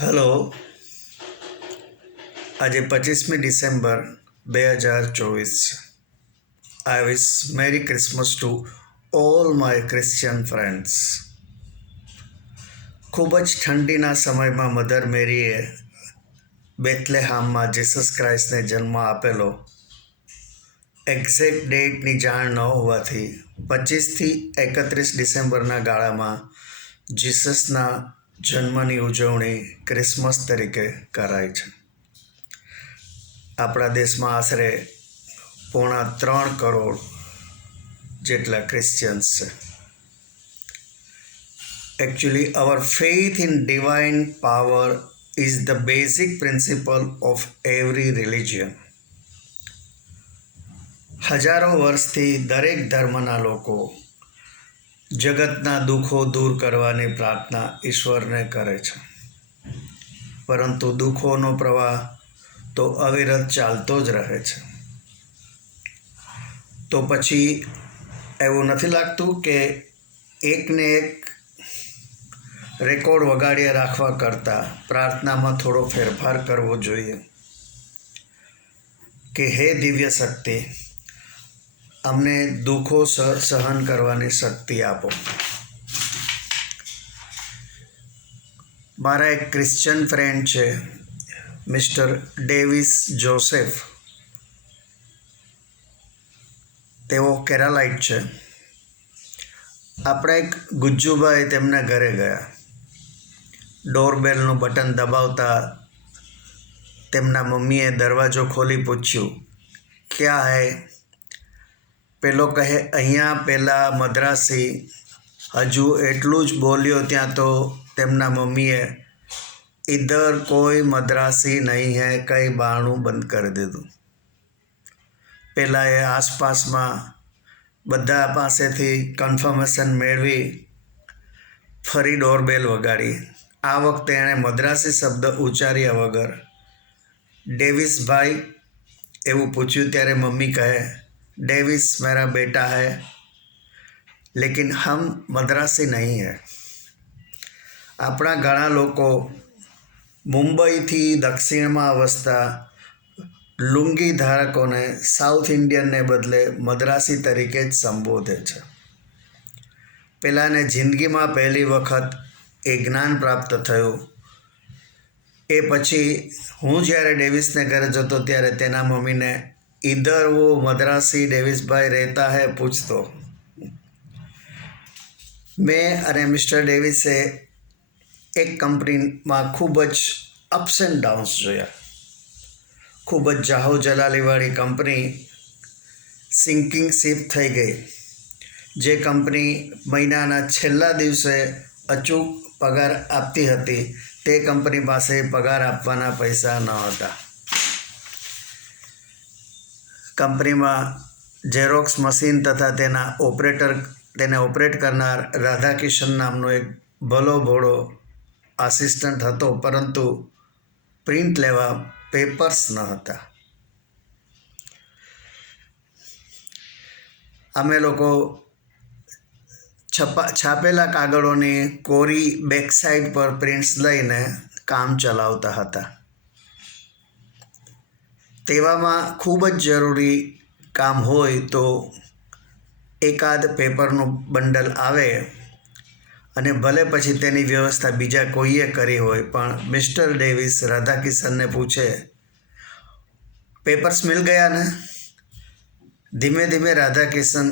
Hello. આજે 25મી December 2024 છે. I wish merry Christmas to all my Christian friends. ખૂબ જ ઠંડીના સમયમાં મધર મેરીએ બેથલેહામમાં જીસસ ક્રાઇસ્ટને જન્મ આપેલો. એક્ઝેક્ટ ડેટની જાણ ન હોવાથી 25થી 31 ડિસેમ્બરના ગાળામાં જીસસના જન્મની ઉજવણી ક્રિસમસ તરીકે કરાય છે. આપણા દેશમાં આશરે 3.25 કરોડ જેટલા ક્રિશ્ચિયન્સ છે. Actually, our faith in divine power is the basic principle of every religion. હજારો વર્ષથી દરેક ધર્મના લોકો જગતના દુઃખો દૂર કરવાની પ્રાર્થના ઈશ્વરને કરે છે, પરંતુ દુઃખોનો પ્રવાહ તો અવિરત ચાલતો જ રહે છે. તો પછી એવું નથી લાગતું કે એકને એક રેકોર્ડ વગાડ્યા રાખવા કરતાં પ્રાર્થનામાં થોડો ફેરફાર કરવો જોઈએ કે હે દિવ્ય શક્તિ, અમને દુઃખો સહન કરવાની શક્તિ આપો. મારા એક ક્રિશ્ચિયન ફ્રેન્ડ છે, મિસ્ટર ડેવિસ જોસેફ. તેઓ કેરાલાઇટ છે. આપણા એક ગુજ્જુભાઈ તેમના ઘરે ગયા. ડોરબેલનું બટન દબાવતા તેમના મમ્મીએ દરવાજો ખોલી પૂછ્યું, ક્યાં હે? પેલો કહે, અહીંયા પેલા મદ્રાસી. હજુ એટલું જ બોલ્યો ત્યાં તો તેમના મમ્મીએ ઇધર કોઈ મદ્રાસી નહીં હે કંઈ બારણું બંધ કરી દીધું. પેલાએ આસપાસમાં બધા પાસેથી કન્ફર્મેશન મેળવી ફરી ડોરબેલ વગાડી. આ વખતે એણે મદ્રાસી શબ્દ ઉચ્ચાર્યા વગર ડેવિસભાઈ એવું પૂછ્યું ત્યારે મમ્મી કહે, डेविस मेरा बेटा है, लेकिन हम मद्रासी नहीं है. આપણા ઘણા લોકો મુંબઈથી દક્ષિણમાં વસતા લુંગી ધારકોને સાઉથ ઇન્ડિયનને બદલે મદ્રાસી તરીકે જ સંબોધે છે. પેલાને જિંદગીમાં પહેલી વખત એ જ્ઞાન પ્રાપ્ત થયું. એ પછી હું જ્યારે ડેવિસને ઘરે જતો ત્યારે તેના મમ્મીને इधर वो मद्रासी डेविस भाई रहता है पूछतो. મેં અને મિસ્ટર ડેવિસે એક કંપનીમાં ખૂબ જ અપ્સ એન્ડ ડાઉન્સ જોયા. ખૂબ જ જાહો જલાલીવાળી કંપની સિંકિંગ શિપ થઈ ગઈ. જે કંપની મહિનાના છેલ્લા દિવસે અચૂક પગાર આપતી હતી તે કંપની પાસે પગાર આપવાના પૈસા ન હતા. કંપનીમાં ઝેરોક્સ મશીન તથા તેને ઓપરેટ કરનાર રાધાકિશન નામનો એક ભલો ભોળો આસિસ્ટન્ટ હતો, પરંતુ પ્રિન્ટ લેવા પેપર્સ ન હતા. અમે લોકો છાપેલા કાગળોની કોરી બેકસાઇડ પર પ્રિન્ટ્સ લઈને કામ ચલાવતા હતા. તેવામાં ખૂબ જ જરૂરી કામ હોય તો એકાદ પેપરનું બંડલ આવે અને ભલે પછી તેની વ્યવસ્થા બીજા કોઈએ કરી હોય, પણ મિસ્ટર ડેવિસ રાધાકિશનને પૂછે, પેપર્સ મિલ ગયા ને? ધીમે ધીમે રાધાકિશન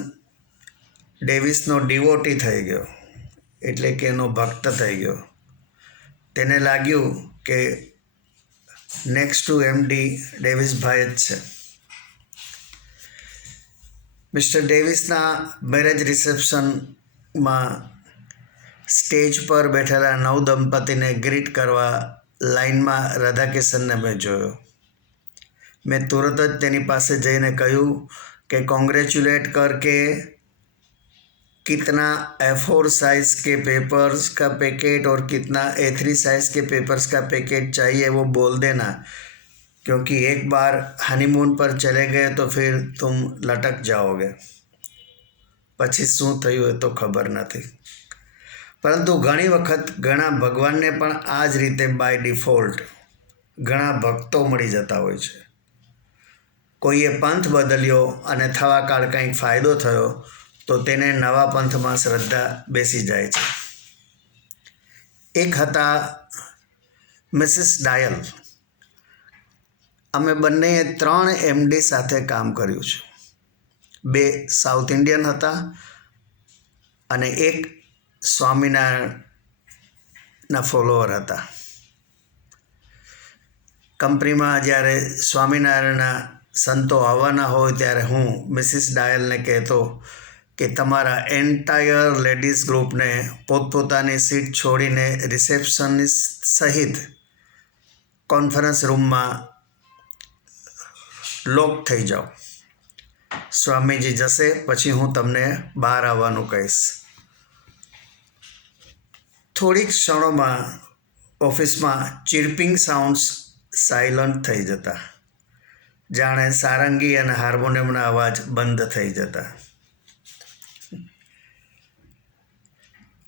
ડેવિસનો ડિવોટી થઈ ગયો, એટલે કે એનો ભક્ત થઈ ગયો. તેને લાગ્યું કે નેક્સ્ટ ટુ એમડી ડેવિસભાઈ જ છે. મિસ્ટર ડેવિસના મેરેજ રિસેપ્શનમાં સ્ટેજ પર બેઠેલા નવદંપતિને ગ્રીટ કરવા લાઇનમાં રાધાકિશનને મેં જોયો. મેં તુરંત જ તેની પાસે જઈને કહ્યું કે કોંગ્रेचुलेट करके कितना A4 साइज के पेपर्स का पैकेट और कितना A3 साइज के पेपर्स का पैकेट चाहिए वो बोल देना, क्योंकि एक बार हनीमून पर चले गए तो फिर तुम लटक जाओगे. પછી શું થયું એ તો ખબર નથી, પરંતુ ઘણી વખત ઘણા ભગવાનને પણ આ જ રીતે બાય ડિફોલ્ટ ઘણા ભક્તો મળી જતા હોય છે. કોઈએ પંથ બદલ્યો અને થવાકાળ કંઈક ફાયદો થયો તો તેને નવા પંથમાં શ્રદ્ધા બેસી જાય છે. એક હતા મિસિસ ડાયલ. અમે બંનેએ 3 MD સાથે કામ કર્યું છે. 2 સાઉથ ઇન્ડિયન હતા અને એક સ્વામિનારાયણના ફોલોવર હતા. કંપનીમાં જ્યારે સ્વામિનારાયણના સંતો આવવાના હોય ત્યારે હું મિસિસ ડાયલને કહેતો કે તમારા એન્ટાયર લેડીઝ ગ્રુપને પોતપોતાની સીટ છોડીને રિસેપ્શનિસ્ટ સહિત કોન્ફરન્સ રૂમમાં લોક થઈ જાઓ. સ્વામીજી જશે પછી હું તમને બહાર આવવાનું કહીશ. થોડીક ક્ષણોમાં ઓફિસમાં ચિર્પિંગ સાઉન્ડ્સ સાયલન્ટ થઈ જતા, જાણે સારંગી અને હાર્મોનિયમના અવાજ બંધ થઈ જતા.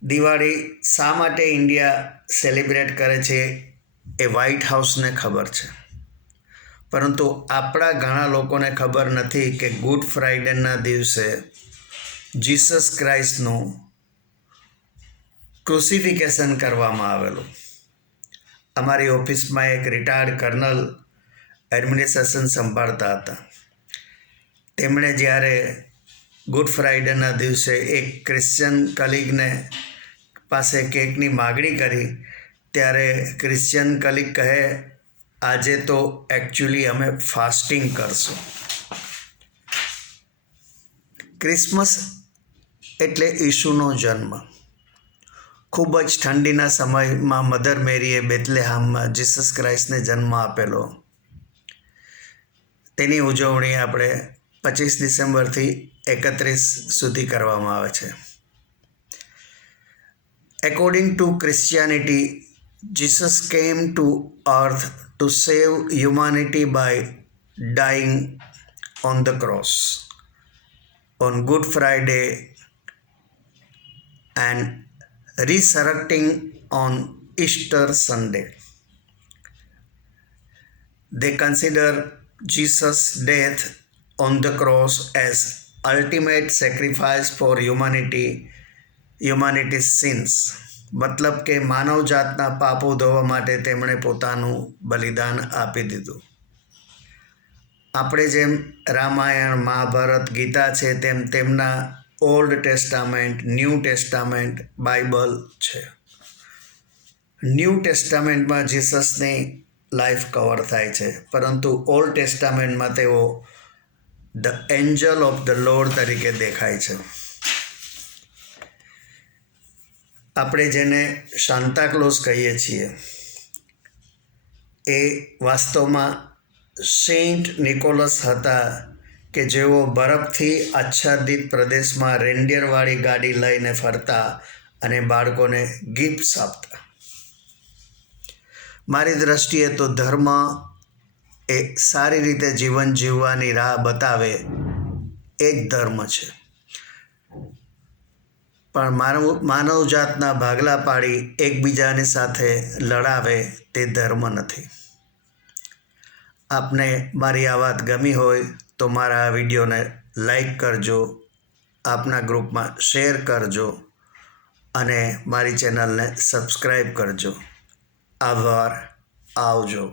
દિવાળી શા માટે ઇન્ડિયા સેલિબ્રેટ કરે છે એ વ્હાઇટ હાઉસને ખબર છે, પરંતુ આપણા ઘણા લોકોને ખબર નથી કે ગુડ ફ્રાઇડેના દિવસે જીસસ ક્રાઇસ્ટનું ક્રુસિફિકેશન કરવામાં આવેલું. અમારી ઓફિસમાં એક રિટાયર્ડ કર્નલ એડમિનિસ્ટ્રેશન સંભાળતા હતા. તેમણે જ્યારે ગુડ ફ્રાઇડેના દિવસે એક ક્રિશ્ચિયન કલીગને પાસે કેકની માગણી કરી ત્યારે ક્રિશ્ચિયન કલીગ કહે, આજે તો એકચ્યુઅલી અમે ફાસ્ટિંગ કરશું. ક્રિસમસ એટલે ઈસુનો જન્મ. ખૂબ જ ઠંડીના સમયમાં મધર મેરીએ બેથલેહામમાં જીસસ ક્રાઇસ્ટને જન્મ આપેલો. તેની ઉજવણી આપણે 25 ડિસેમ્બરથી 31 સુધી કરવામાં આવે છે. According to Christianity, Jesus came to earth to save humanity by dying on the cross on Good Friday and resurrecting on Easter Sunday. They consider Jesus' death on the cross as ultimate sacrifice for humanity's sins. મતલબ કે માનવજાતના પાપો ધોવા માટે તેમણે પોતાનું બલિદાન આપી દીધું. આપણે જેમ રામાયણ, મહાભારત, ગીતા છે તેમ તેમના old testament, new testament, Bible છે. ન્યૂ ટેસ્ટામેન્ટમાં જીસસની લાઈફ કવર થાય છે, પરંતુ ઓલ્ડ ટેસ્ટામેન્ટમાં તેઓ the Angel of the lord તરીકે દેખાય છે. આપણે જેને સાન્તાક્લોઝ કહીએ છીએ એ વાસ્તવમાં સેન્ટ નિકોલસ હતા કે જેઓ બરફથી આચ્છાદિત પ્રદેશમાં રેન્ડિયરવાળી ગાડી લઈને ફરતા અને બાળકોને ગિફ્ટ્સ આપતા. મારી દ્રષ્ટિએ તો ધર્મ એ સારી રીતે જીવન જીવવાની રાહ બતાવે એ જ ધર્મ છે, પણ માનવજાતના ભાગલા પાડી એકબીજાની સાથે લડાવે તે ધર્મ નથી. આપને મારી આ વાત ગમી હોય તો મારા આ વિડીયોને લાઈક કરજો, આપના ગ્રુપમાં શેર કરજો અને મારી ચેનલને સબસ્ક્રાઈબ કરજો. આભાર. આવજો.